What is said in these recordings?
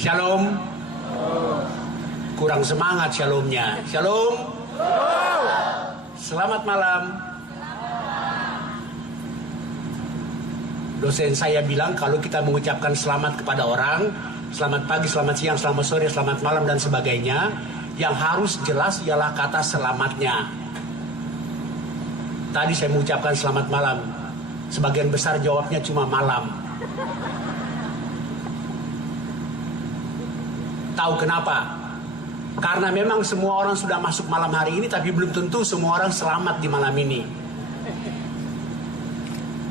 Shalom. Kurang semangat shalomnya. Shalom. Selamat malam. Dosen saya bilang kalau kita mengucapkan selamat kepada orang, selamat pagi, selamat siang, selamat sore, selamat malam dan sebagainya, yang harus jelas ialah kata selamatnya. Tadi saya mengucapkan selamat malam, sebagian besar jawabnya cuma malam. Tahu kenapa? Karena memang semua orang sudah masuk malam hari ini, tapi belum tentu semua orang selamat di malam ini.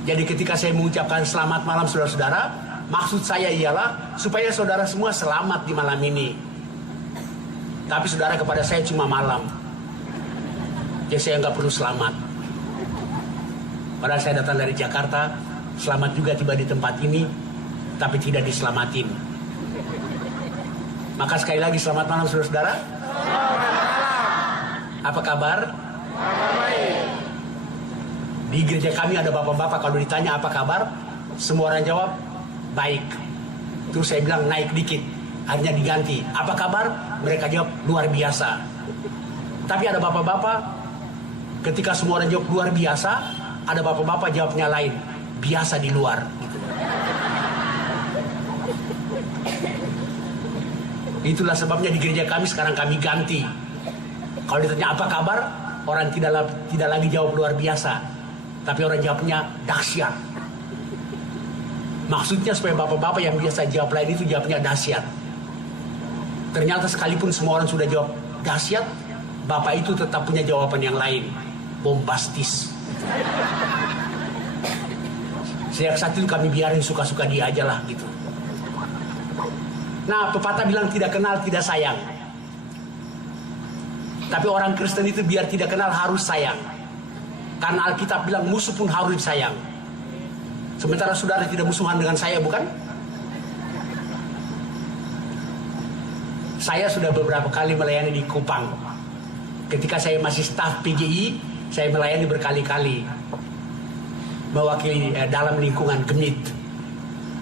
Jadi ketika saya mengucapkan selamat malam saudara-saudara, maksud saya ialah supaya saudara semua selamat di malam ini. Tapi saudara kepada saya cuma malam, jadi saya nggak perlu selamat. Padahal saya datang dari Jakarta, selamat juga tiba di tempat ini, tapi tidak diselamatin. Maka sekali lagi selamat malam saudara-saudara. Apa kabar? Di gereja kami ada bapak-bapak, kalau ditanya apa kabar, semua orang jawab baik. Terus saya bilang naik dikit, akhirnya diganti, apa kabar? Mereka jawab luar biasa. Tapi ada bapak-bapak, ketika semua orang jawab luar biasa, ada bapak-bapak jawabnya lain, biasa di luar gitu. Itulah sebabnya di gereja kami sekarang kami ganti. Kalau ditanya apa kabar, orang tidak lagi jawab luar biasa, tapi orang jawabnya dahsyat. Maksudnya supaya bapak-bapak yang biasa jawab lain itu jawabnya dahsyat. Ternyata sekalipun semua orang sudah jawab dahsyat, bapak itu tetap punya jawaban yang lain, bombastis. Sejak saat itu kami biarin suka-suka dia aja lah gitu. Nah, pepatah bilang tidak kenal tidak sayang. Tapi orang Kristen itu biar tidak kenal harus sayang. Karena Alkitab bilang musuh pun harus disayang. Sementara saudara tidak musuhan dengan saya, bukan? Saya sudah beberapa kali melayani di Kupang. Ketika saya masih staf PGI, saya melayani berkali-kali. Mewakili dalam lingkungan Gemit.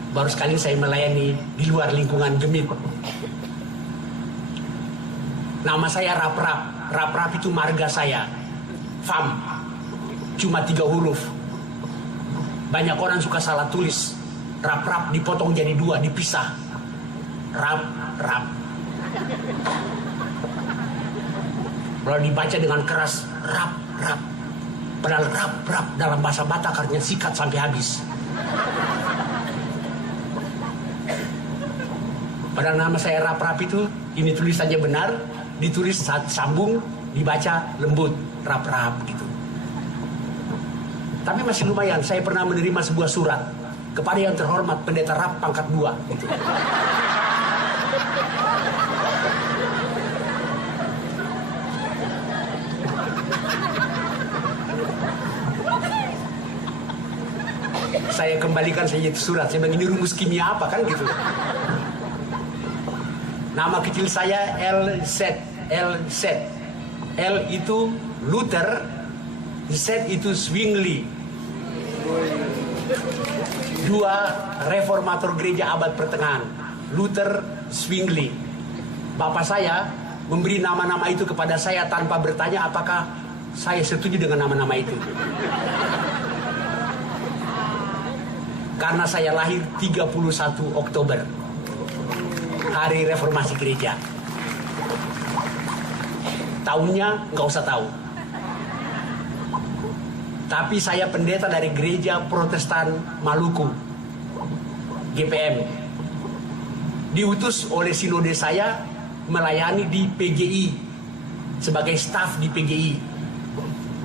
Baru sekali saya melayani di luar lingkungan Gemit. Nama saya Rap-Rap. Rap-Rap itu marga saya. Fam. Cuma 3 huruf. Banyak orang suka salah tulis. Rap-Rap dipotong jadi 2, dipisah. Rap-Rap. Kalau dibaca dengan keras, Rap-Rap. Padahal Rap-Rap dalam bahasa Batak artinya sikat sampai habis. Padahal nama saya Rap-Rap itu, ini tulisannya benar, ditulis saat sambung, dibaca lembut, Rap-Rap gitu. Tapi masih lumayan, saya pernah menerima sebuah surat kepada yang terhormat Pendeta Rap pangkat 2 gitu. Saya kembalikan saja itu surat, saya bilang ini rumus kimia apa kan gitu. Nama kecil saya LZ. L itu Luther, Z itu Zwingli. 2 reformator gereja abad pertengahan, Luther, Zwingli. Bapak saya memberi nama-nama itu kepada saya tanpa bertanya apakah saya setuju dengan nama-nama itu. Karena saya lahir 31 Oktober. Hari reformasi gereja. Tahunnya nggak usah tahu. Tapi saya pendeta dari gereja Protestan Maluku, GPM. Diutus oleh sinode saya melayani di PGI sebagai staf di PGI.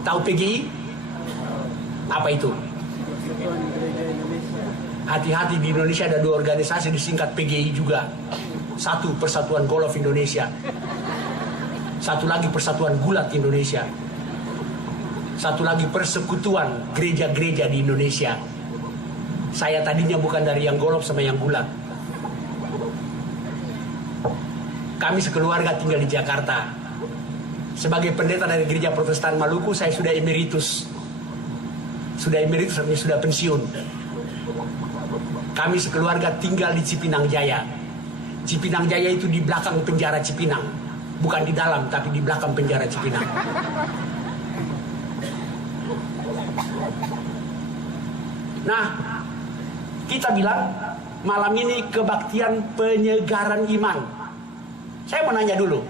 Tahu PGI? Apa itu? Hati-hati, di Indonesia ada 2 organisasi disingkat PGI juga. 1 Persatuan Golf Indonesia, 1 lagi Persatuan Gulat Indonesia, 1 lagi Persekutuan Gereja-Gereja di Indonesia. Saya tadinya bukan dari yang golf sama yang gulat. Kami sekeluarga tinggal di Jakarta. Sebagai pendeta dari gereja Protestan Maluku, saya sudah emeritus. Artinya sudah pensiun. Kami sekeluarga tinggal di Cipinang Jaya. Cipinang Jaya itu di belakang penjara Cipinang. Bukan di dalam, tapi di belakang penjara Cipinang. Nah, kita bilang malam ini kebaktian penyegaran iman. Saya mau nanya dulu,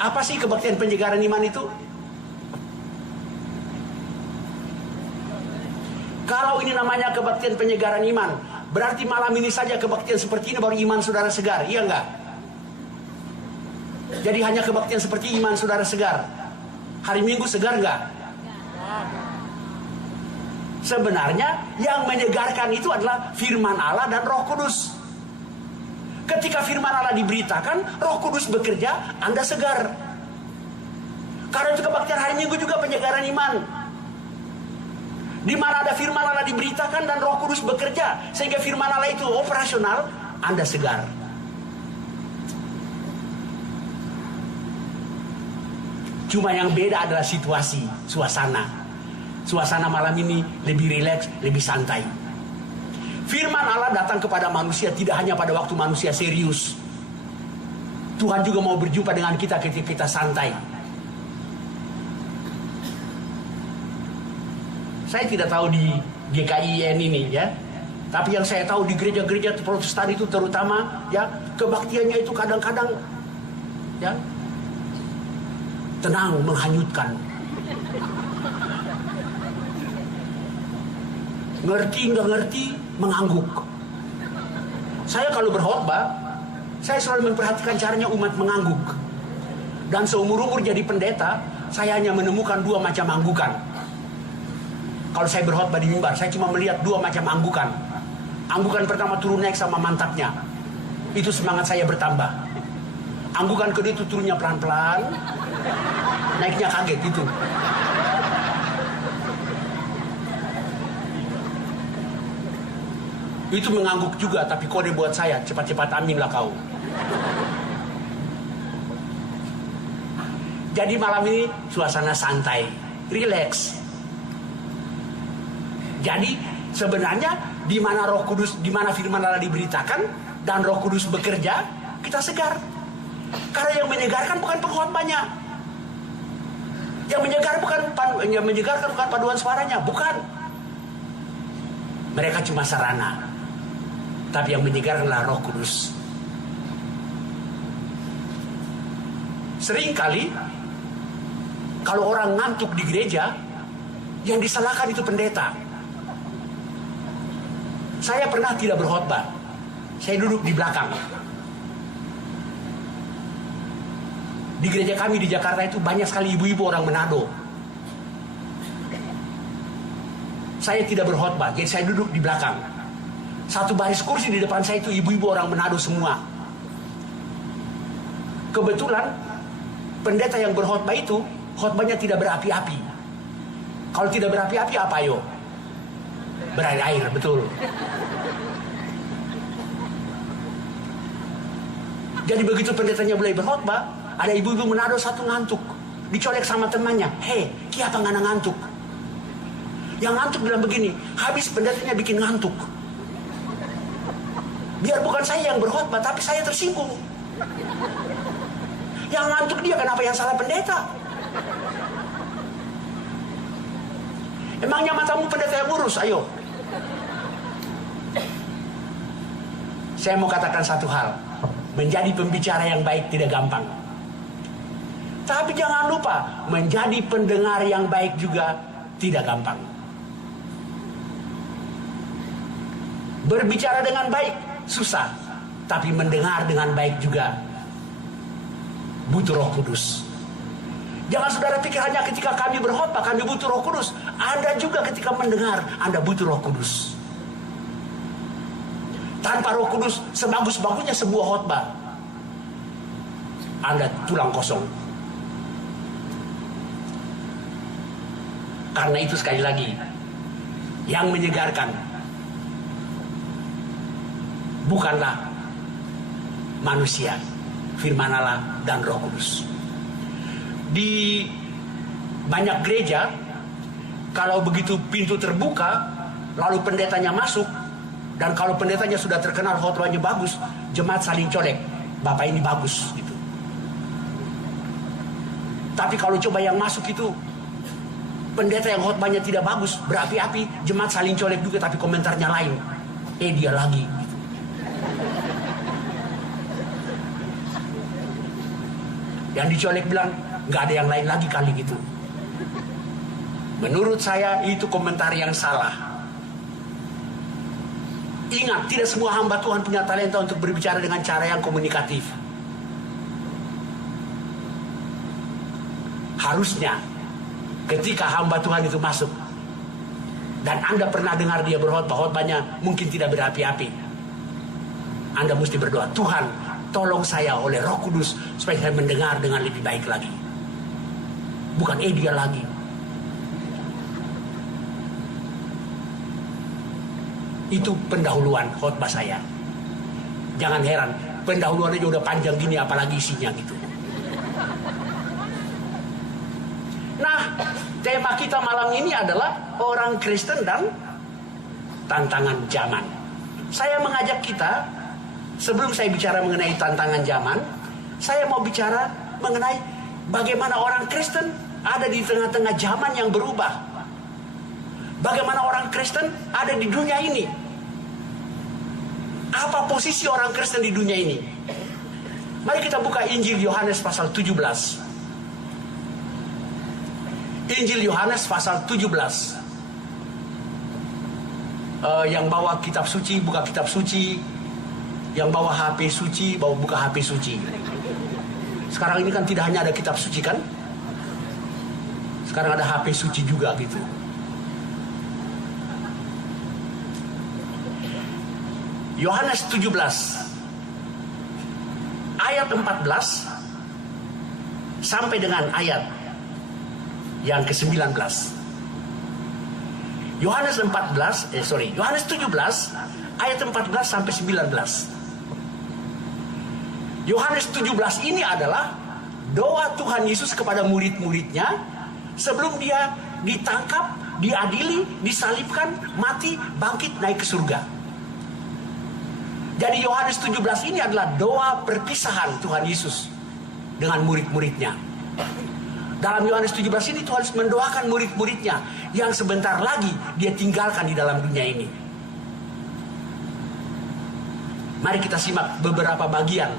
apa sih kebaktian penyegaran iman itu? Kalau ini namanya kebaktian penyegaran iman, berarti malam ini saja kebaktian seperti ini baru iman saudara segar, iya enggak? Jadi hanya kebaktian seperti iman saudara segar. Hari Minggu segar enggak? Sebenarnya yang menyegarkan itu adalah firman Allah dan Roh Kudus. Ketika firman Allah diberitakan, Roh Kudus bekerja, Anda segar. Karena itu kebaktian hari Minggu juga penyegaran iman. Di mana ada firman Allah diberitakan dan Roh Kudus bekerja, sehingga firman Allah itu operasional, Anda segar. Cuma yang beda adalah situasi, suasana. Suasana malam ini lebih rileks, lebih santai. Firman Allah datang kepada manusia tidak hanya pada waktu manusia serius. Tuhan juga mau berjumpa dengan kita ketika kita santai. Saya tidak tahu di GKIN ini ya. Tapi yang saya tahu di gereja-gereja Protestan itu terutama ya, kebaktiannya itu kadang-kadang ya tenang, menghanyutkan. Ngerti nggak ngerti, mengangguk. Saya kalau berkhotbah, saya selalu memperhatikan caranya umat mengangguk. Dan seumur-umur jadi pendeta, saya hanya menemukan 2 macam anggukan. Kalau saya berkhotbah di mimbar, saya cuma melihat 2 macam anggukan. Anggukan pertama turun naik sama mantapnya, itu semangat saya bertambah. Anggukan kedua itu turunnya pelan-pelan, naiknya kaget itu. Itu mengangguk juga, tapi kode buat saya, cepat-cepat amin lah kau. Jadi malam ini suasana santai, rileks. Jadi sebenarnya di mana Roh Kudus, di mana firman Allah diberitakan dan Roh Kudus bekerja, kita segar. Karena yang menyegarkan bukan pengkhotbahnya. Yang menyegarkan bukan paduan suaranya, bukan. Mereka cuma sarana. Tapi yang menyegarkanlah Roh Kudus. Seringkali kalau orang ngantuk di gereja, yang disalahkan itu pendeta. Saya pernah tidak berkhotbah. Saya duduk di belakang. Di gereja kami di Jakarta itu banyak sekali ibu-ibu orang Manado. Saya tidak berkhotbah, jadi saya duduk di belakang. Satu baris kursi di depan saya itu ibu-ibu orang Manado semua. Kebetulan pendeta yang berkhotbah itu khotbahnya tidak berapi-api. Kalau tidak berapi-api apa yo? Berair-air, betul. Jadi begitu pendetanya mulai berkhotbah, ada ibu-ibu Manado satu ngantuk, dicolek sama temannya. Hei, kiapa nggak ngantuk? Yang ngantuk bilang begini, habis pendetanya bikin ngantuk. Biar bukan saya yang berkhotbah, tapi saya tersinggung. Yang ngantuk dia, kenapa yang salah pendeta? Emangnya matamu pendeta yang urus? Ayo. Saya mau katakan satu hal. Menjadi pembicara yang baik tidak gampang. Tapi jangan lupa, menjadi pendengar yang baik juga tidak gampang. Berbicara dengan baik susah, tapi mendengar dengan baik juga butuh Roh Kudus. Jangan saudara pikir hanya ketika kami berkhotbah kami butuh Roh Kudus. Anda juga ketika mendengar, Anda butuh Roh Kudus. Tanpa Roh Kudus, sebagus-bagusnya sebuah khotbah, Anda tulang kosong. Karena itu sekali lagi, yang menyegarkan bukanlah manusia, firman Allah dan Roh Kudus. Di banyak gereja, kalau begitu pintu terbuka, lalu pendetanya masuk, Dan kalau pendetanya sudah terkenal khotbahnya bagus, jemaat saling colek, bapak ini bagus gitu. Tapi kalau coba yang masuk itu pendeta yang khotbahnya tidak bagus, berapi-api, jemaat saling colek juga tapi komentarnya lain. Dia lagi gitu. Yang dicolek bilang, nggak ada yang lain lagi kali gitu. Menurut saya itu komentar yang salah. Ingat, tidak semua hamba Tuhan punya talenta untuk berbicara dengan cara yang komunikatif. Harusnya ketika hamba Tuhan itu masuk dan Anda pernah dengar dia berkhotbah, khotbahnya mungkin tidak berapi-api, Anda mesti berdoa, Tuhan tolong saya oleh Roh Kudus supaya saya mendengar dengan lebih baik lagi. Bukan dia lagi. Itu pendahuluan khotbah saya. Jangan heran, pendahuluan aja udah panjang gini apalagi isinya gitu. Nah, tema kita malam ini adalah orang Kristen dan tantangan zaman. Saya mengajak kita, sebelum saya bicara mengenai tantangan zaman, saya mau bicara mengenai bagaimana orang Kristen ada di tengah-tengah zaman yang berubah. Bagaimana orang Kristen ada di dunia ini? Apa posisi orang Kristen di dunia ini? Mari kita buka Injil Yohanes pasal 17. Injil Yohanes pasal 17. Yang bawa kitab suci, buka kitab suci. Yang bawa HP suci, buka HP suci. Sekarang ini kan tidak hanya ada kitab suci kan? Sekarang ada HP suci juga gitu. Yohanes 17 ayat 14 sampai dengan ayat yang ke-19. Yohanes 17 ayat 14 sampai 19. Yohanes 17 ini adalah doa Tuhan Yesus kepada murid-muridnya sebelum dia ditangkap, diadili, disalibkan, mati, bangkit, naik ke surga. Jadi Yohanes 17 ini adalah doa perpisahan Tuhan Yesus dengan murid-muridnya. Dalam Yohanes 17 ini Tuhan Yesus mendoakan murid-muridnya yang sebentar lagi dia tinggalkan di dalam dunia ini. Mari kita simak beberapa bagian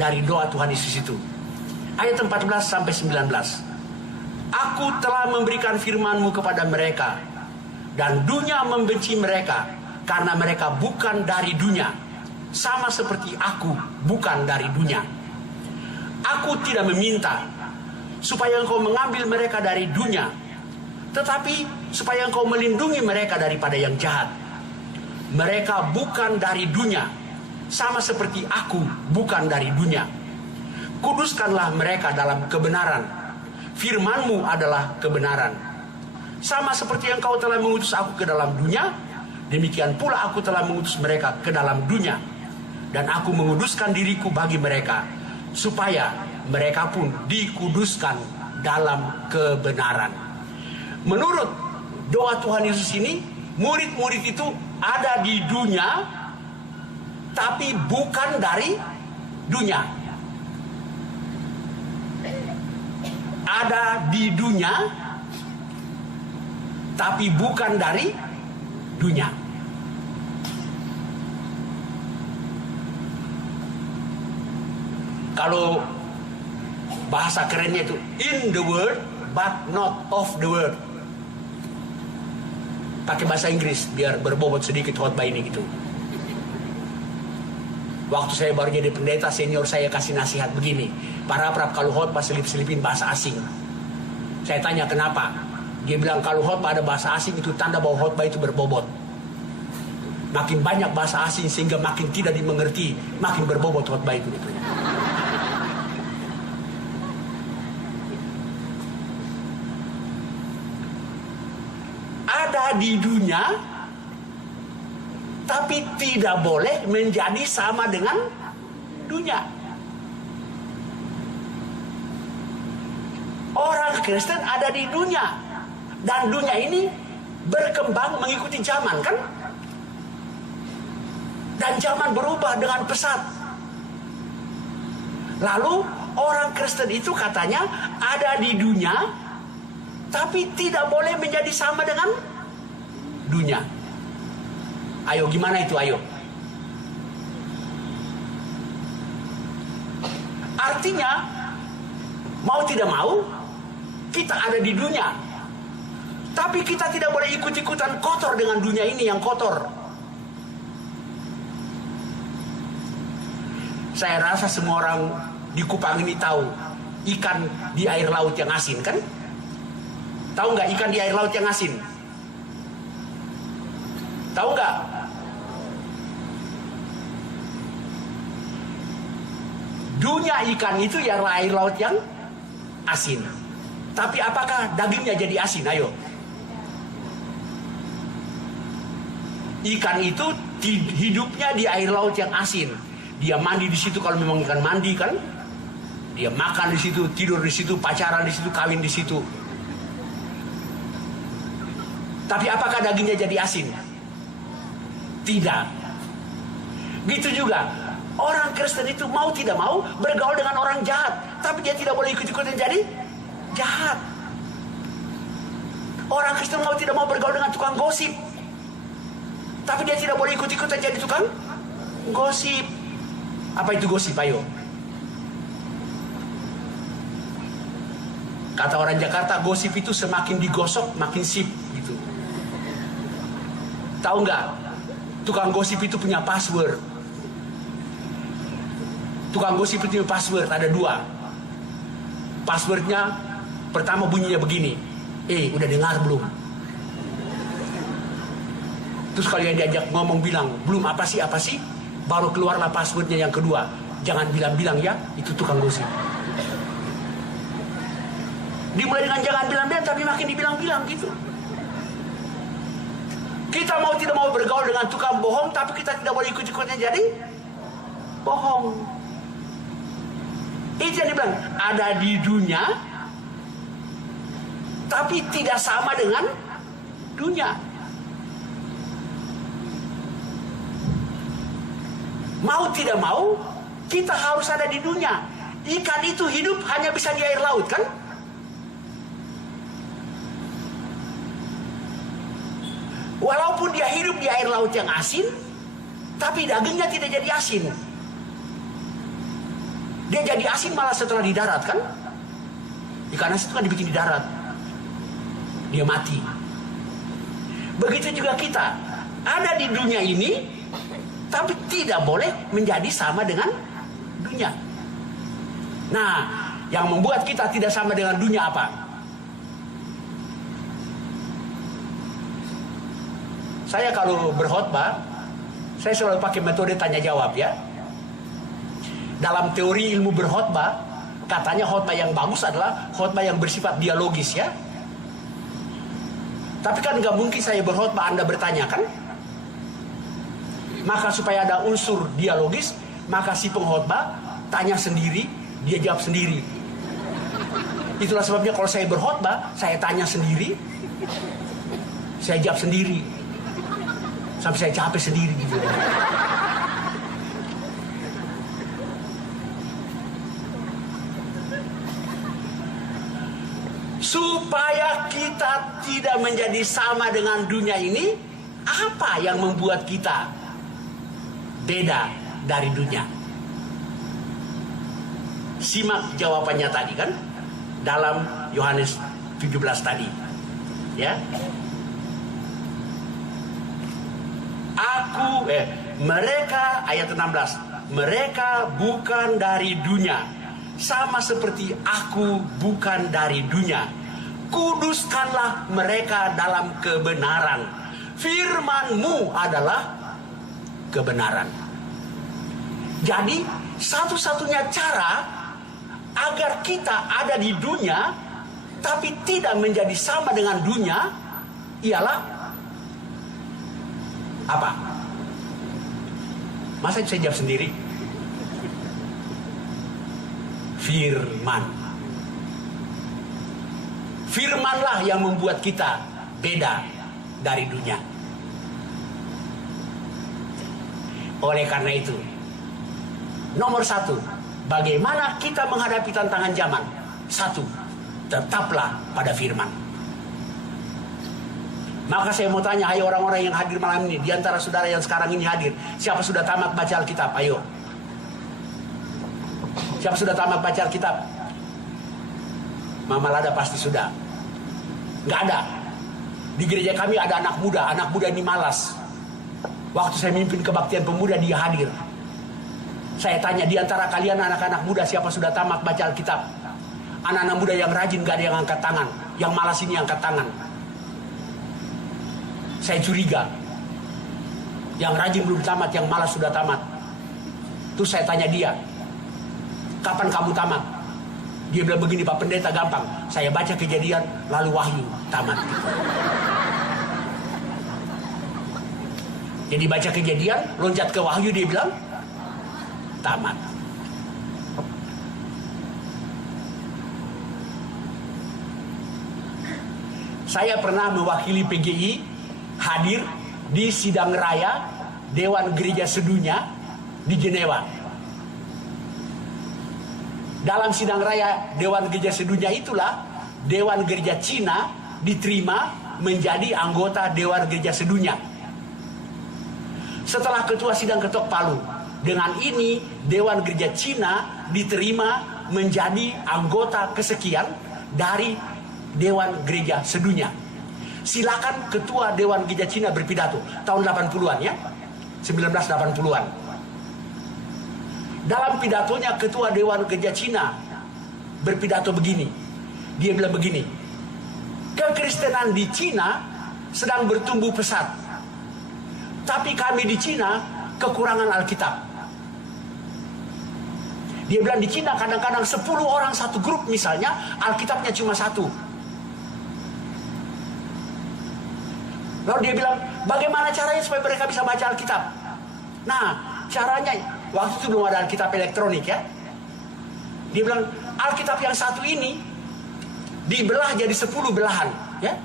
dari doa Tuhan Yesus itu. Ayat 14 sampai 19. Aku telah memberikan firman-Mu kepada mereka, dan dunia membenci mereka, karena mereka bukan dari dunia, sama seperti aku bukan dari dunia. Aku tidak meminta supaya Engkau mengambil mereka dari dunia, tetapi supaya Engkau melindungi mereka daripada yang jahat. Mereka bukan dari dunia, sama seperti aku bukan dari dunia. Kuduskanlah mereka dalam kebenaran. Firman-Mu adalah kebenaran. Sama seperti Engkau telah mengutus aku ke dalam dunia, demikian pula aku telah mengutus mereka ke dalam dunia. Dan aku menguduskan diriku bagi mereka, supaya mereka pun dikuduskan dalam kebenaran. Menurut doa Tuhan Yesus ini, murid-murid itu ada di dunia, tapi bukan dari dunia. Ada di dunia, tapi bukan dari dunia. Kalau bahasa kerennya itu in the world but not of the world. Pakai bahasa Inggris biar berbobot sedikit khotbah ini gitu. Waktu saya baru jadi pendeta, senior saya kasih nasihat begini, paragraf kalau khotbah selip-selipin bahasa asing. Saya tanya kenapa? Dia bilang kalau khotbah ada bahasa asing itu tanda bahwa khotbah itu berbobot. Makin banyak bahasa asing sehingga makin tidak dimengerti, makin berbobot khotbah itu gitu. Di dunia, tapi tidak boleh menjadi sama dengan dunia. Orang Kristen ada di dunia, dan dunia ini berkembang mengikuti zaman kan? Dan zaman berubah dengan pesat. Lalu orang Kristen itu katanya ada di dunia, tapi tidak boleh menjadi sama dengan dunia. Ayo, gimana itu? Ayo. Artinya, mau tidak mau, kita ada di dunia. Tapi kita tidak boleh ikut-ikutan kotor dengan dunia ini yang kotor. Saya rasa semua orang di Kupang ini tahu ikan di air laut yang asin, kan? Tahu nggak ikan di air laut yang asin? Tahu nggak? Dunia ikan itu ya air laut yang asin. Tapi apakah dagingnya jadi asin? Ayo. Ikan itu hidupnya di air laut yang asin. Dia mandi di situ kalau memang ikan mandi, kan? Dia makan di situ, tidur di situ, pacaran di situ, kawin di situ. Tapi apakah dagingnya jadi asin? Tidak. Gitu juga. Orang Kristen itu mau tidak mau bergaul dengan orang jahat. Tapi dia tidak boleh ikut-ikutan jadi jahat. Orang Kristen mau tidak mau bergaul dengan tukang gosip. Tapi dia tidak boleh ikut-ikutan jadi tukang gosip. Apa itu gosip? Ayo. Kata orang Jakarta, gosip itu semakin digosok makin sip gitu. Tahu nggak? Tukang gosip itu punya password. Tukang gosip itu punya password, ada 2. Passwordnya pertama bunyinya begini. Udah dengar belum? Terus kalau yang diajak ngomong bilang, belum, apa sih? Baru keluarlah passwordnya yang kedua. Jangan bilang-bilang ya, itu tukang gosip. Dimulai dengan jangan bilang-bilang, tapi makin dibilang-bilang gitu. Kita mau tidak mau bergaul dengan tukang bohong, tapi kita tidak boleh ikut-ikutnya jadi bohong. Itu yang dibilang, ada di dunia, tapi tidak sama dengan dunia. Mau tidak mau, kita harus ada di dunia. Ikan itu hidup hanya bisa di air laut, kan? Walaupun dia hidup di air laut yang asin, tapi dagingnya tidak jadi asin. Dia jadi asin malah setelah di darat, kan? Ikan asin itu kan dibikin di darat. Dia mati. Begitu juga kita. Ada di dunia ini, tapi tidak boleh menjadi sama dengan dunia. Nah, yang membuat kita tidak sama dengan dunia apa? Saya kalau berkhotbah, saya selalu pakai metode tanya jawab ya. Dalam teori ilmu berkhotbah, katanya khotbah yang bagus adalah khotbah yang bersifat dialogis ya. Tapi kan nggak mungkin saya berkhotbah Anda bertanya, kan? Maka supaya ada unsur dialogis, maka si pengkhotbah tanya sendiri, dia jawab sendiri. Itulah sebabnya kalau saya berkhotbah, saya tanya sendiri, saya jawab sendiri, sampai saya capek sendiri gitu. Supaya kita tidak menjadi sama dengan dunia ini, apa yang membuat kita beda dari dunia? Simak jawabannya tadi kan, dalam Yohanes 17 tadi. Ya. Mereka, ayat 16, mereka bukan dari dunia, sama seperti aku bukan dari dunia. Kuduskanlah mereka dalam kebenaran. Firman-Mu adalah kebenaran. Jadi satu-satunya cara agar kita ada di dunia tapi tidak menjadi sama dengan dunia ialah apa? Masa saya jawab sendiri? Firman. Firmanlah yang membuat kita beda dari dunia. Oleh karena itu, nomor satu, bagaimana kita menghadapi tantangan zaman? Satu, tetaplah pada firman. Maka saya mau tanya, hai orang-orang yang hadir malam ini, di antara saudara yang sekarang ini hadir, siapa sudah tamat baca Alkitab? Ayo. Siapa sudah tamat baca Alkitab? Mama Lada pasti sudah. Nggak ada. Di gereja kami ada anak muda ini malas. Waktu saya mimpin kebaktian pemuda, dia hadir. Saya tanya, di antara kalian anak-anak muda, siapa sudah tamat baca Alkitab? Anak-anak muda yang rajin gak ada yang angkat tangan. Yang malas ini angkat tangan. Saya curiga. Yang rajin belum tamat, yang malas sudah tamat. Terus saya tanya dia, kapan kamu tamat? Dia bilang begini, Pak Pendeta, gampang. Saya baca Kejadian, lalu Wahyu, tamat. Jadi baca Kejadian, loncat ke Wahyu, dia bilang tamat. Saya pernah mewakili PGI hadir di sidang raya Dewan Gereja Sedunia di Jenewa. Dalam sidang raya Dewan Gereja Sedunia itulah Dewan Gereja Cina diterima menjadi anggota Dewan Gereja Sedunia. Setelah ketua sidang ketok palu, dengan ini Dewan Gereja Cina diterima menjadi anggota kesekian dari Dewan Gereja Sedunia. Silakan ketua Dewan Gereja Cina berpidato tahun 80-an ya. 1980-an. Dalam pidatonya ketua Dewan Gereja Cina berpidato begini. Dia bilang begini, kekristenan di Cina sedang bertumbuh pesat. Tapi kami di Cina kekurangan Alkitab. Dia bilang di Cina kadang-kadang 10 orang satu grup misalnya, Alkitabnya cuma satu. Lalu dia bilang, bagaimana caranya supaya mereka bisa baca Alkitab? Nah, caranya, waktu itu belum ada Alkitab elektronik ya. Dia bilang, Alkitab yang satu ini dibelah jadi 10 belahan. Ya,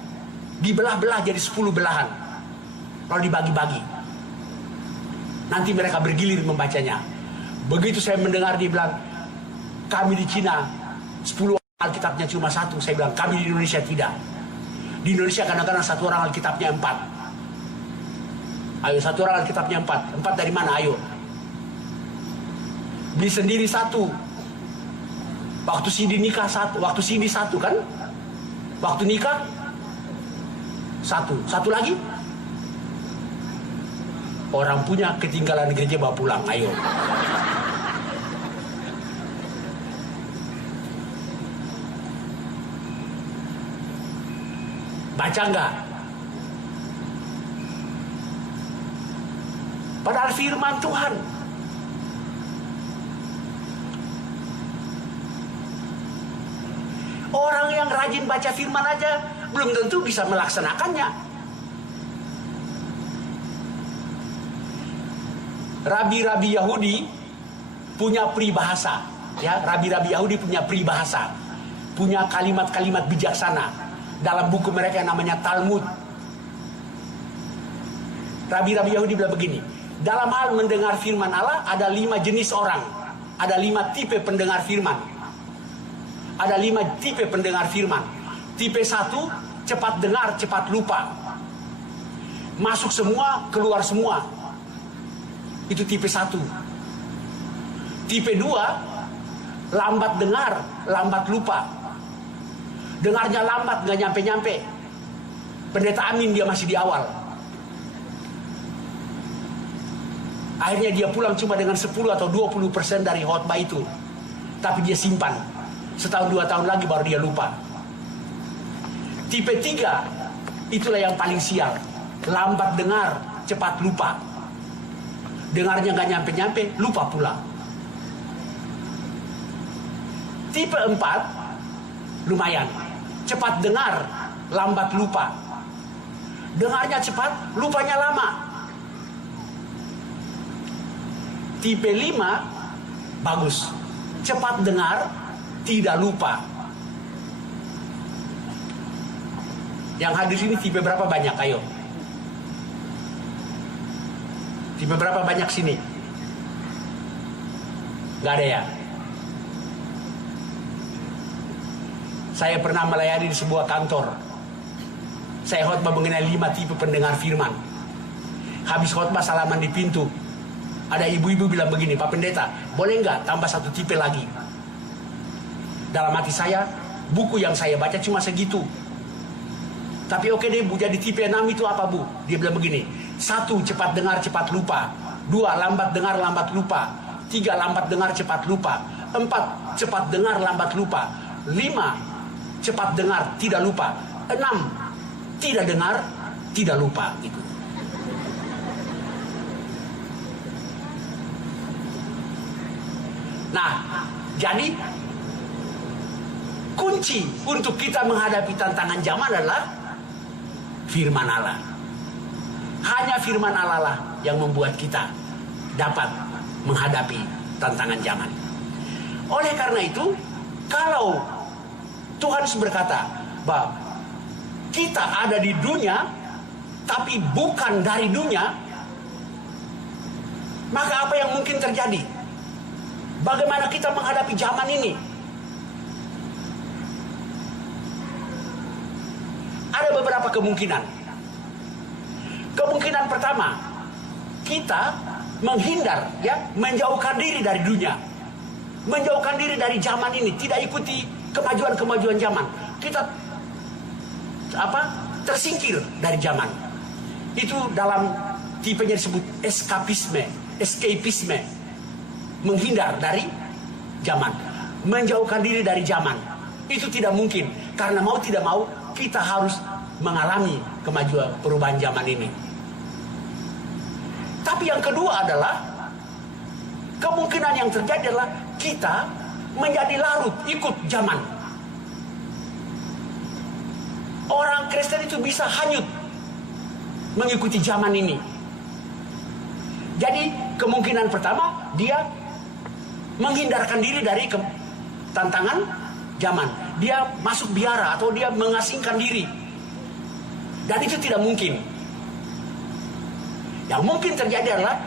dibelah-belah jadi 10 belahan. Lalu dibagi-bagi. Nanti mereka bergilir membacanya. Begitu saya mendengar dia bilang, kami di Cina 10 Alkitabnya cuma satu. Saya bilang, kami di Indonesia tidak. Di Indonesia kadang-kadang satu orang Alkitabnya 4. Ayo, satu orang Alkitabnya 4. 4 dari mana? Ayo. Beli sendiri satu. Waktu CD nikah satu. Waktu CD satu kan? Waktu nikah satu. Satu lagi? Orang punya ketinggalan gereja bawa pulang. Ayo. Baca enggak? Padahal firman Tuhan. Orang yang rajin baca firman aja belum tentu bisa melaksanakannya. Rabi-rabi Yahudi punya peribahasa, ya, rabi-rabi Yahudi punya peribahasa, punya kalimat-kalimat bijaksana. Dalam buku mereka yang namanya Talmud. Rabi-rabi Yahudi bilang begini, dalam hal mendengar firman Allah ada 5 jenis orang. Ada 5 tipe pendengar firman. Ada 5 tipe pendengar firman. Tipe 1, cepat dengar, cepat lupa. Masuk semua, keluar semua. Itu tipe 1. Tipe 2, lambat dengar, lambat lupa. Dengarnya lambat, gak nyampe-nyampe. Pendeta Amin dia masih di awal. Akhirnya dia pulang cuma dengan 10 atau 20% dari khotbah itu. Tapi dia simpan. Setahun 2 tahun lagi baru dia lupa. Tipe 3, itulah yang paling sial. Lambat dengar, cepat lupa. Dengarnya gak nyampe-nyampe, lupa pula. Tipe 4, lumayan. Cepat dengar, lambat lupa. Dengarnya cepat, lupanya lama. Tipe 5, bagus. Cepat dengar, tidak lupa. Yang hadir ini tipe berapa banyak? Ayo. Tipe berapa banyak sini? Gak ada ya? Saya pernah melayani di sebuah kantor. Saya khotbah mengenai 5 tipe pendengar firman. Habis khotbah salaman di pintu. Ada ibu-ibu bilang begini, Pak Pendeta, boleh nggak tambah 1 tipe lagi? Dalam hati saya, buku yang saya baca cuma segitu. Tapi oke deh Bu, jadi tipe 6 itu apa Bu? Dia bilang begini, 1 cepat dengar cepat lupa, 2 lambat dengar lambat lupa, 3 lambat dengar cepat lupa, 4 cepat dengar lambat lupa, 5 cepat dengar tidak lupa, 6 tidak dengar tidak lupa gitu. Nah, jadi kunci untuk kita menghadapi tantangan zaman adalah firman Allah. Hanya firman Allah lah yang membuat kita dapat menghadapi tantangan zaman. Oleh karena itu, kalau Tuhan berkata bahwa kita ada di dunia tapi bukan dari dunia, maka apa yang mungkin terjadi? Bagaimana kita menghadapi zaman ini? Ada beberapa kemungkinan. Kemungkinan pertama, kita menghindar, ya, menjauhkan diri dari dunia, menjauhkan diri dari zaman ini, tidak ikuti kemajuan-kemajuan zaman. Kita tersingkir dari zaman. Itu dalam tipenya disebut escapisme, menghindar dari zaman, menjauhkan diri dari zaman. Itu tidak mungkin, karena mau tidak mau kita harus mengalami kemajuan perubahan zaman ini. Tapi yang kedua adalah kemungkinan yang terjadi adalah kita menjadi larut ikut zaman. Orang Kristen itu bisa hanyut mengikuti zaman ini. Jadi kemungkinan pertama, dia menghindarkan diri dari tantangan zaman. Dia masuk biara atau dia mengasingkan diri. Dan itu tidak mungkin. Yang mungkin terjadi adalah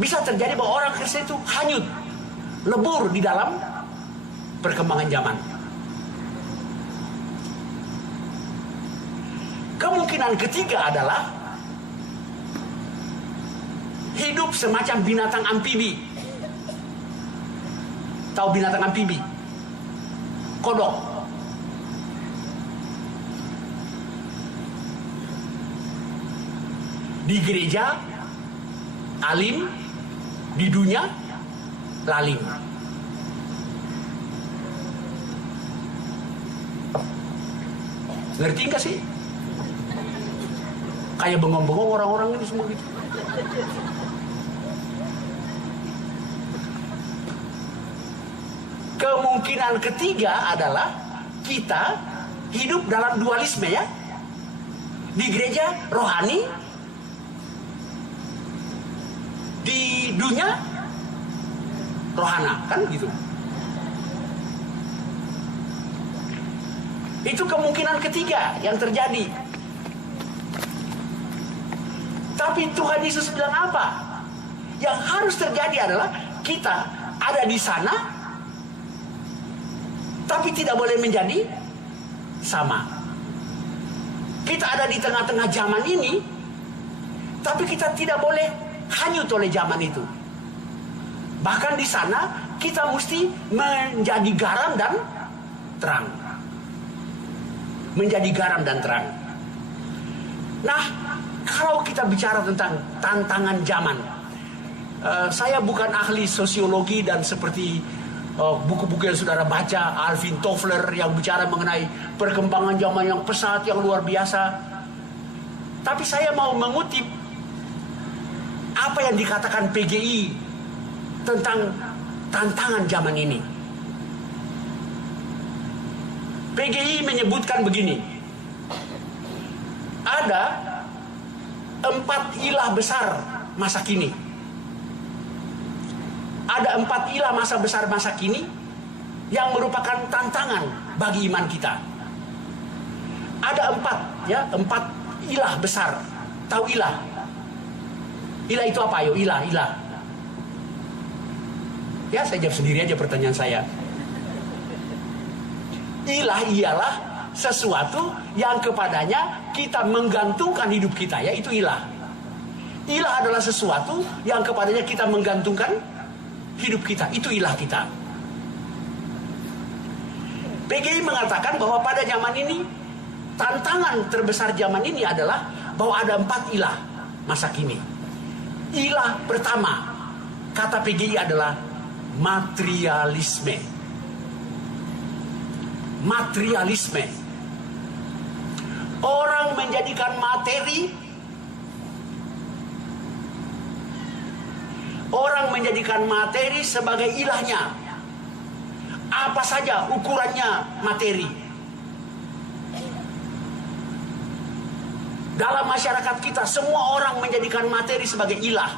bisa terjadi bahwa orang Kristen itu hanyut, lebur di dalam perkembangan zaman. Kemungkinan ketiga adalah hidup semacam binatang amfibi. Tahu binatang amfibi? Kodok. Di gereja alim, di dunia lalim. Ngerti nggak sih? Kayak bengong-bengong orang-orang ini semua gitu. Kemungkinan ketiga adalah kita hidup dalam dualisme, ya. Di gereja rohani, di dunia rohana, kan gitu. Itu kemungkinan ketiga yang terjadi. Tapi Tuhan Yesus bilang apa? Yang harus terjadi adalah kita ada di sana, tapi tidak boleh menjadi sama. Kita ada di tengah-tengah zaman ini, tapi kita tidak boleh hanyut oleh zaman itu. Bahkan di sana kita mesti menjadi garam dan terang. Menjadi garam dan terang. Nah, kalau kita bicara tentang tantangan zaman, saya bukan ahli sosiologi dan seperti buku-buku yang saudara baca, Alvin Toffler yang bicara mengenai perkembangan zaman yang pesat, yang luar biasa. Tapi saya mau mengutip apa yang dikatakan PGI tentang tantangan zaman ini. PGI menyebutkan begini, ada 4 ilah besar masa kini. Ada 4 ilah masa besar masa kini yang merupakan tantangan bagi iman kita. Ada 4 ilah besar. Tahu ilah? Ilah itu apa? Ayo, ilah. Ya, saya jawab sendiri aja pertanyaan saya. Ilah ialah sesuatu yang kepadanya kita menggantungkan hidup kita, ya, itu ilah. Ilah adalah sesuatu yang kepadanya kita menggantungkan hidup kita, itu ilah kita. PGI mengatakan bahwa pada zaman ini, tantangan terbesar zaman ini adalah bahwa ada 4 ilah masa kini. Ilah pertama, kata PGI adalah materialisme. Materialisme. Orang menjadikan materi, sebagai ilahnya. Apa saja ukurannya materi. Dalam masyarakat kita, semua orang menjadikan materi sebagai ilah.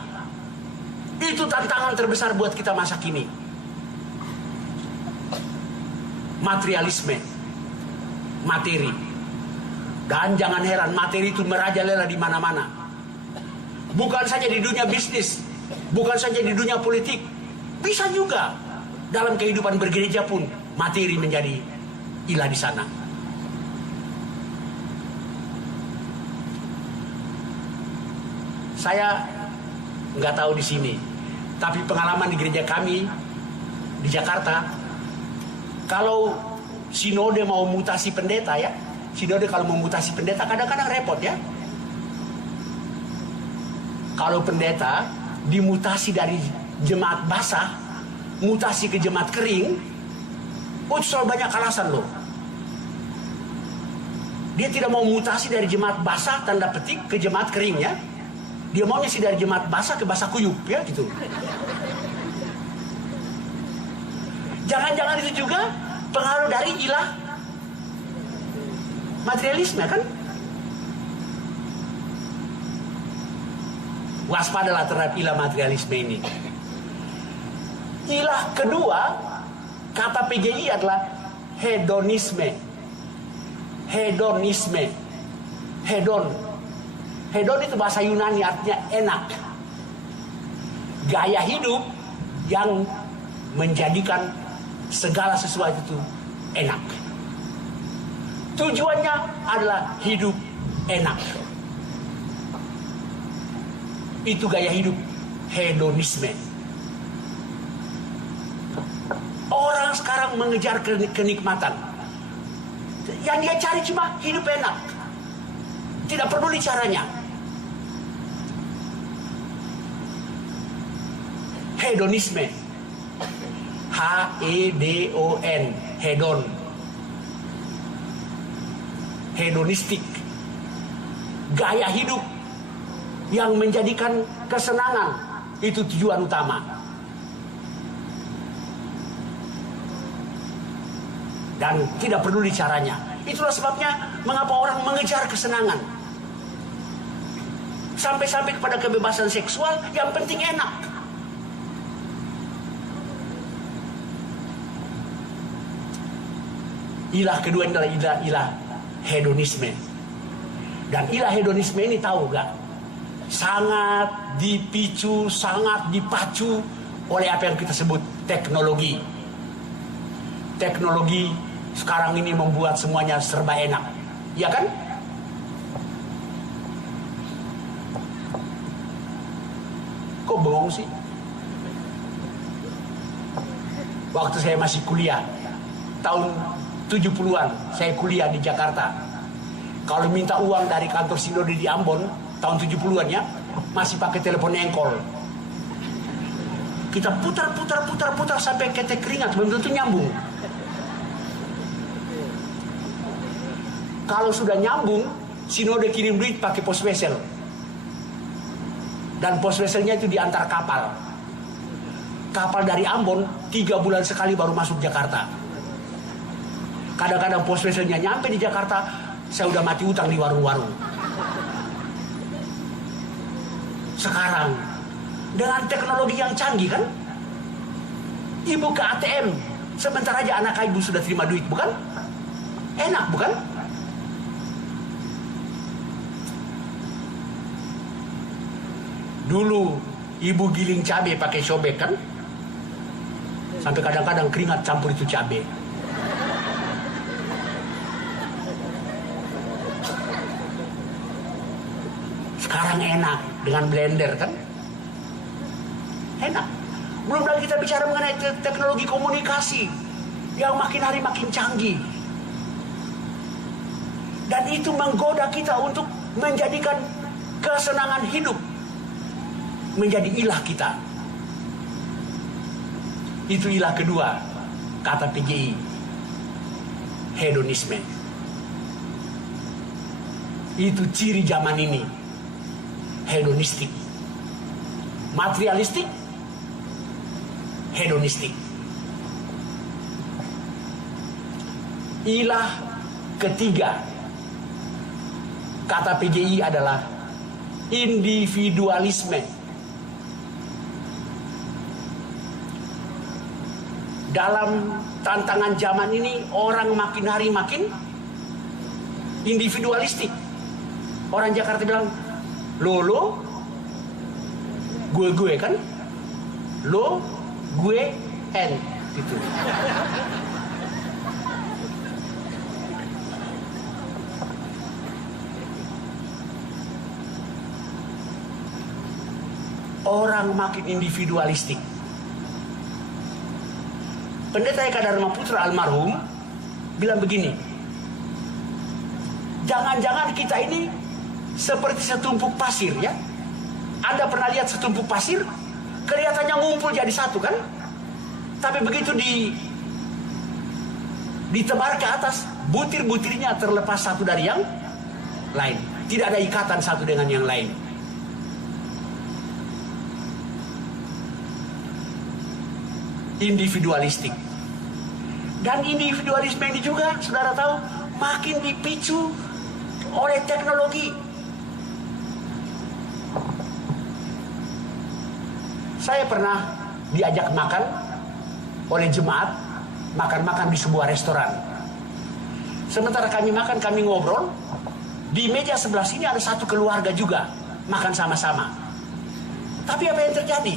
Itu tantangan terbesar buat kita masa kini. Materialisme. Materi. Dan jangan heran, materi itu merajalela di mana-mana. Bukan saja di dunia bisnis, bukan saja di dunia politik, bisa juga dalam kehidupan bergereja pun materi menjadi ilah di sana. Saya nggak tahu di sini, tapi pengalaman di gereja kami di Jakarta, kalau sinode mau mutasi pendeta, ya, sinode kalau mau mutasi pendeta kadang-kadang repot, ya. Kalau pendeta dimutasi dari jemaat basah, mutasi ke jemaat kering, itu soal banyak alasan loh. Dia tidak mau mutasi dari jemaat basah tanda petik ke jemaat kering, ya. Dia maunya sih dari jemaat basah ke basah kuyup, ya, gitu. Jangan-jangan itu juga pengaruh dari ilah materialisme, kan? Waspadalah terhadap ilah materialisme ini. Ilah kedua, kata PGI adalah hedonisme. Hedonisme. Hedon. Hedon itu bahasa Yunani, artinya enak. Gaya hidup yang menjadikan segala sesuatu itu enak. Tujuannya adalah hidup enak. Itu gaya hidup hedonisme. Orang sekarang mengejar kenikmatan. Yang dia cari cuma hidup enak. Tidak peduli caranya. Hedonisme. H-E-D-O-N. Hedon. Hedonistik. Gaya hidup yang menjadikan kesenangan itu tujuan utama. Dan tidak peduli caranya. Itulah sebabnya mengapa orang mengejar kesenangan. Sampai-sampai kepada kebebasan seksual, yang penting enak. Ilah kedua adalah ilah hedonisme. Dan ilah hedonisme ini tahu gak? Sangat dipicu, sangat dipacu oleh apa yang kita sebut teknologi. Teknologi sekarang ini membuat semuanya serba enak, ya kan? Kok bengong sih? Waktu saya masih kuliah, tahun 70-an, saya kuliah di Jakarta. Kalau minta uang dari kantor sinode di Ambon, tahun 70-an, ya, masih pakai telepon engkol. Kita putar sampai ketek keringat, belum tentu nyambung. Kalau sudah nyambung, sinode kirim duit pakai pos wesel. Dan pos weselnya itu diantar kapal. Kapal dari Ambon 3 bulan sekali baru masuk Jakarta. Kadang-kadang pos weselnya nyampe di Jakarta, saya udah mati utang di warung-warung. Sekarang dengan teknologi yang canggih, kan, ibu ke ATM sebentar aja anak ibu sudah terima duit, bukan? Enak, bukan? Dulu ibu giling cabai pakai cobek kan? Sampai kadang-kadang keringat campur itu cabai. Sekarang enak dengan blender kan? Enak. Belum lagi kita bicara mengenai teknologi komunikasi yang makin hari makin canggih. Dan itu menggoda kita untuk menjadikan kesenangan hidup menjadi ilah kita. Itu ilah kedua, kata PGI, hedonisme. Itu ciri zaman ini, hedonistik. Materialistik, hedonistik. Ilah ketiga, kata PGI adalah individualisme. Dalam tantangan zaman ini, orang makin hari makin individualistik. Orang Jakarta bilang, lo, gue kan? Lo, gue, and gitu. Orang makin individualistik. Pendeta Eka Dharma Putra almarhum bilang begini, jangan-jangan kita ini seperti setumpuk pasir ya. Anda pernah lihat setumpuk pasir? Kelihatannya ngumpul jadi satu kan? Tapi begitu ditebar ke atas, butir-butirnya terlepas satu dari yang lain. Tidak ada ikatan satu dengan yang lain. Individualistik. Dan individualisme ini juga, saudara tahu, makin dipicu oleh teknologi. Saya pernah diajak makan oleh jemaat, makan-makan di sebuah restoran. Sementara kami makan, kami ngobrol, di meja sebelah sini ada satu keluarga juga makan sama-sama. Tapi apa yang terjadi?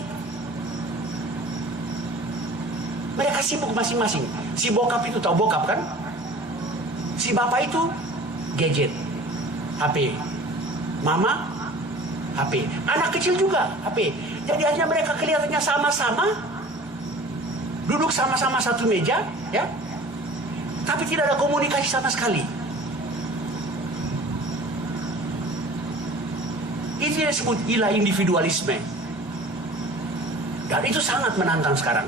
Mereka sibuk masing-masing. Si bokap itu, tahu bokap kan? Si bapak itu gadget, HP. Mama, HP. Anak kecil juga, HP. Jadi akhirnya mereka kelihatannya sama-sama, duduk sama-sama satu meja, ya. Tapi tidak ada komunikasi sama sekali. Itu yang disebut ilah individualisme. Dan itu sangat menantang sekarang.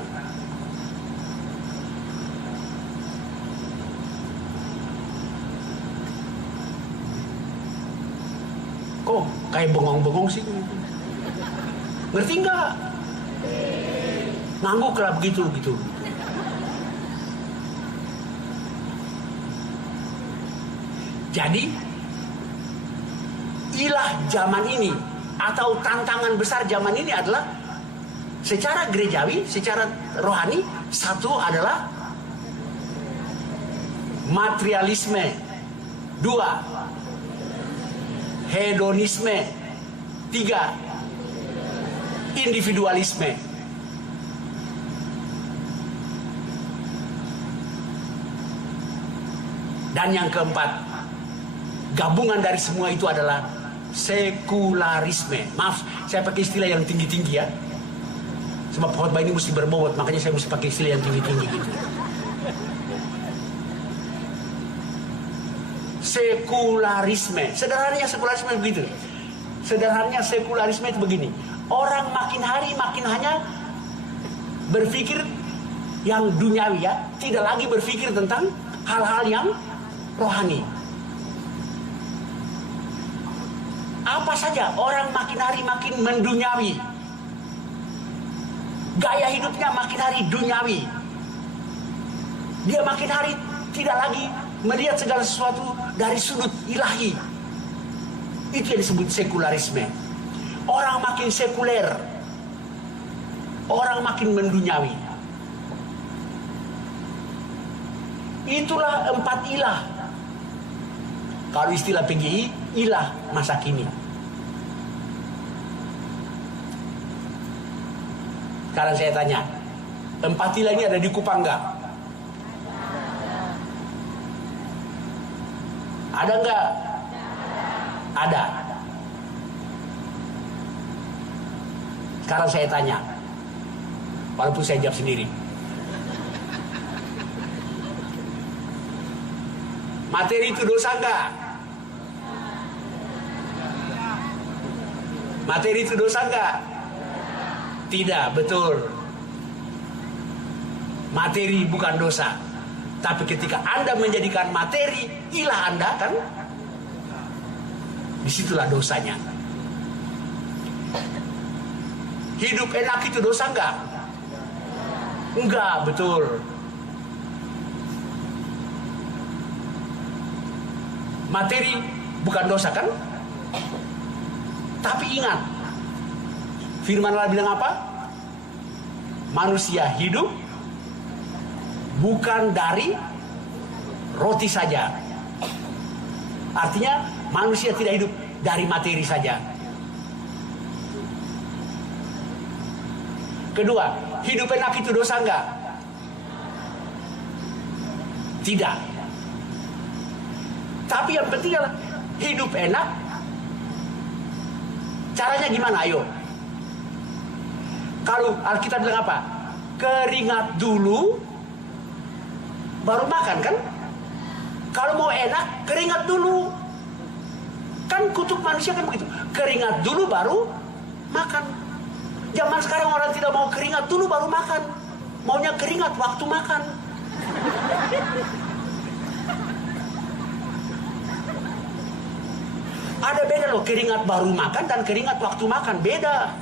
Kok kayak bengong-bengong sih? Ngerti nggak? Ngangguk lah begitu. Jadi ilah zaman ini atau tantangan besar zaman ini adalah secara gerejawi, secara rohani, satu adalah materialisme, dua hedonisme, tiga individualisme. Dan yang keempat, gabungan dari semua itu adalah sekularisme. Maaf, saya pakai istilah yang tinggi-tinggi ya. Sebab khotbah ini mesti berbobot, makanya saya mesti pakai istilah yang tinggi-tinggi gitu. Sekularisme. Sederhananya sekularisme begitu. Sederhananya sekularisme itu begini. Orang makin hari makin hanya berpikir yang duniawi ya, tidak lagi berpikir tentang hal-hal yang rohani. Apa saja orang makin hari makin menduniawi. Gaya hidupnya makin hari duniawi. Dia makin hari tidak lagi melihat segala sesuatu dari sudut ilahi. Itu yang disebut sekularisme. Orang makin sekuler, orang makin menduniawi. Itulah empat ilah. Kalau istilah PGI, ilah masa kini. Sekarang saya tanya, empatilah ini ada di Kupang nggak? Ada nggak? Ada. Sekarang saya tanya, walaupun saya jawab sendiri. Materi itu dosa nggak? Materi itu dosa nggak? Tidak, betul. Materi bukan dosa. Tapi ketika Anda menjadikan materi ilah Anda, kan? Disitulah dosanya. Hidup enak itu dosa nggak? Enggak, betul. Materi bukan dosa, kan? Tapi ingat, firman Allah bilang apa? Manusia hidup bukan dari roti saja. Artinya manusia tidak hidup dari materi saja. Kedua, hidup enak itu dosa enggak? Tidak. Tapi yang penting adalah hidup enak. Caranya gimana? Ayo. Kalau Alkitab bilang apa? Keringat dulu baru makan, kan? Kalau mau enak, keringat dulu. Kan kutub manusia kan begitu. Keringat dulu baru makan. Zaman sekarang orang tidak mau keringat dulu baru makan. Maunya keringat waktu makan. Ada beda loh, keringat baru makan dan keringat waktu makan. Beda.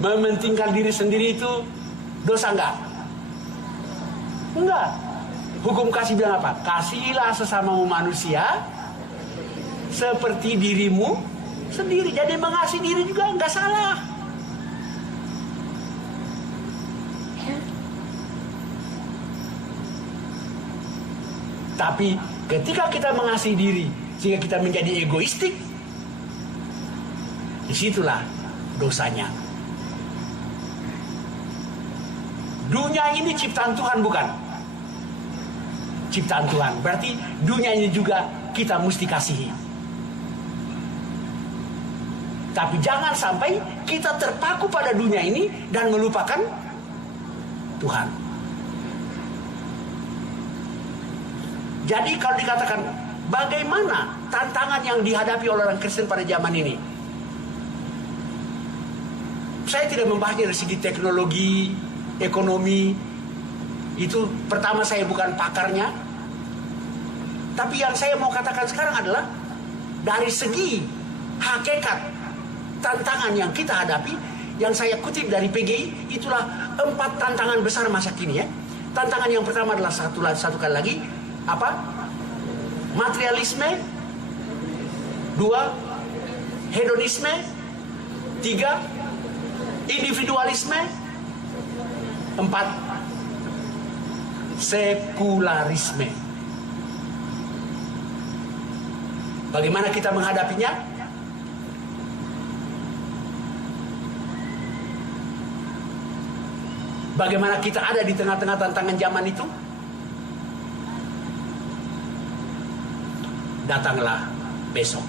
Mementingkan diri sendiri itu dosa enggak? Enggak. Hukum kasih bilang apa? Kasihilah sesamamu manusia seperti dirimu sendiri. Jadi mengasihi diri juga enggak salah. Tapi ketika kita mengasihi diri sehingga kita menjadi egoistik, disitulah dosanya. Dunia ini ciptaan Tuhan bukan? Ciptaan Tuhan. Berarti dunia ini juga kita mesti kasihi. Tapi jangan sampai kita terpaku pada dunia ini dan melupakan Tuhan. Jadi kalau dikatakan bagaimana tantangan yang dihadapi oleh orang Kristen pada zaman ini? Saya tidak membahasnya dari segi teknologi, ekonomi. Itu pertama, saya bukan pakarnya. Tapi yang saya mau katakan sekarang adalah dari segi hakikat tantangan yang kita hadapi, yang saya kutip dari PGI, itulah 4 tantangan besar masa kini ya. Tantangan yang pertama adalah satu kali lagi, apa? Materialisme. 2, hedonisme. 3, individualisme. 4, sekularisme. Bagaimana kita menghadapinya? Bagaimana kita ada di tengah-tengah tantangan zaman itu? Datanglah besok.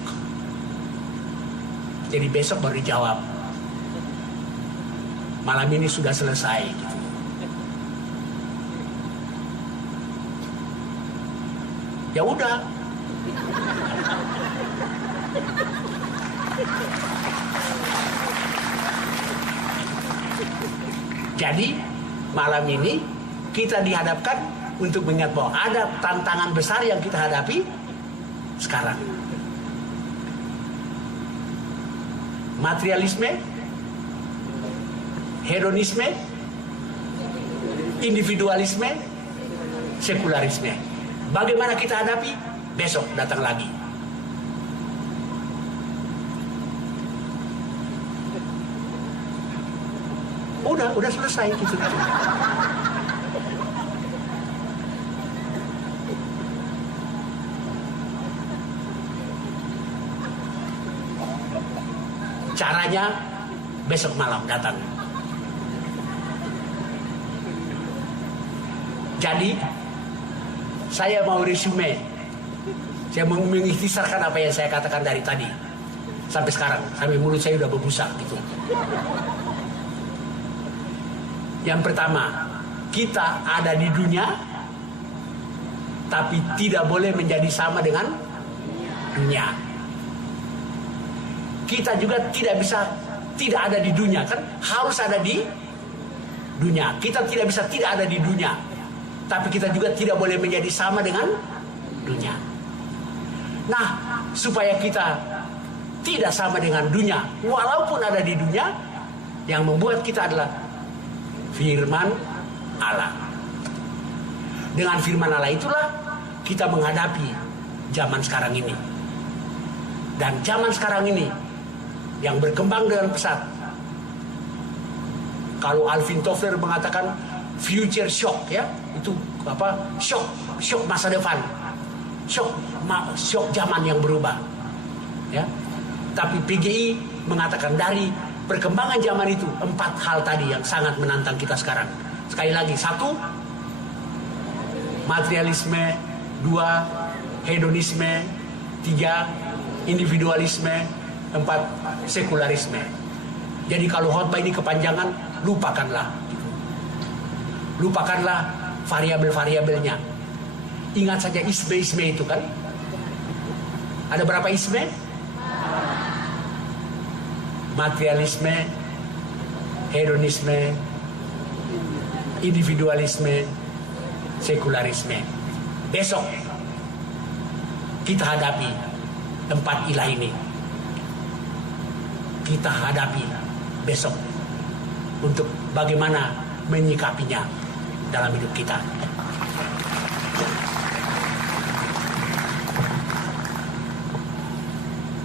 Jadi besok baru dijawab. Malam ini sudah selesai gitu. Ya udah. Jadi malam ini kita dihadapkan untuk mengingat bahwa ada tantangan besar yang kita hadapi sekarang. Materialisme, hedonisme, individualisme, sekularisme. Bagaimana kita hadapi? Besok datang lagi. Udah selesai gitu. Caranya besok malam datang. Jadi saya mau resume, saya mau mengikhtisarkan apa yang saya katakan dari tadi sampai sekarang, sampai mulut saya udah berbusa gitu. Yang pertama, kita ada di dunia, tapi tidak boleh menjadi sama dengan dunia. Kita juga tidak bisa tidak ada di dunia, kan harus ada di dunia. Kita tidak bisa tidak ada di dunia, tapi kita juga tidak boleh menjadi sama dengan dunia. Nah, supaya kita tidak sama dengan dunia, walaupun ada di dunia, yang membuat kita adalah firman Allah. Dengan firman Allah itulah kita menghadapi zaman sekarang ini. Dan zaman sekarang ini yang berkembang dengan pesat. Kalau Alvin Toffler mengatakan future shock, ya, itu apa? Shock masa depan. Shock zaman yang berubah. Ya. Tapi PGI mengatakan dari perkembangan zaman itu 4 hal tadi yang sangat menantang kita sekarang. Sekali lagi, 1, materialisme, 2, hedonisme, 3, individualisme, 4, sekularisme. Jadi kalau khotbah ini kepanjangan, lupakanlah variabel-variabelnya. Ingat saja isme itu kan. Ada berapa isme? Materialisme, hedonisme, individualisme, sekularisme. Besok kita hadapi 4 ilah ini. Kita hadapi besok untuk bagaimana menyikapinya dalam hidup kita.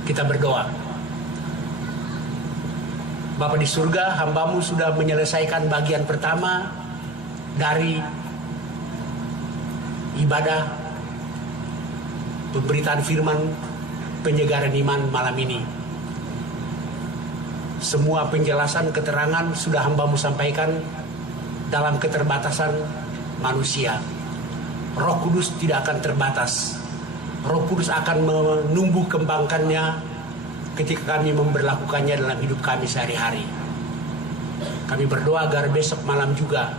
Kita berdoa. Bapa di surga, hambamu sudah menyelesaikan bagian pertama dari ibadah pemberitaan firman penyegaran iman malam ini. Semua penjelasan keterangan sudah hambamu sampaikan dalam keterbatasan manusia. Roh Kudus tidak akan terbatas. Roh Kudus akan menumbuh kembangkannya ketika kami memberlakukannya dalam hidup kami sehari-hari. Kami berdoa agar besok malam juga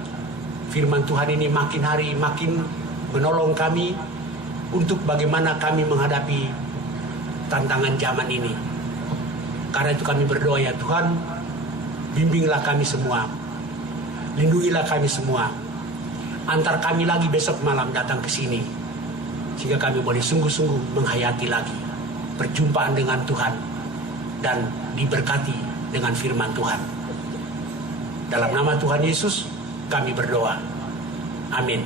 firman Tuhan ini makin hari makin menolong kami untuk bagaimana kami menghadapi tantangan zaman ini. Karena itu kami berdoa, ya Tuhan, bimbinglah kami semua, lindungilah kami semua, antar kami lagi besok malam datang ke sini, sehingga kami boleh sungguh-sungguh menghayati lagi perjumpaan dengan Tuhan dan diberkati dengan firman Tuhan. Dalam nama Tuhan Yesus kami berdoa. Amin.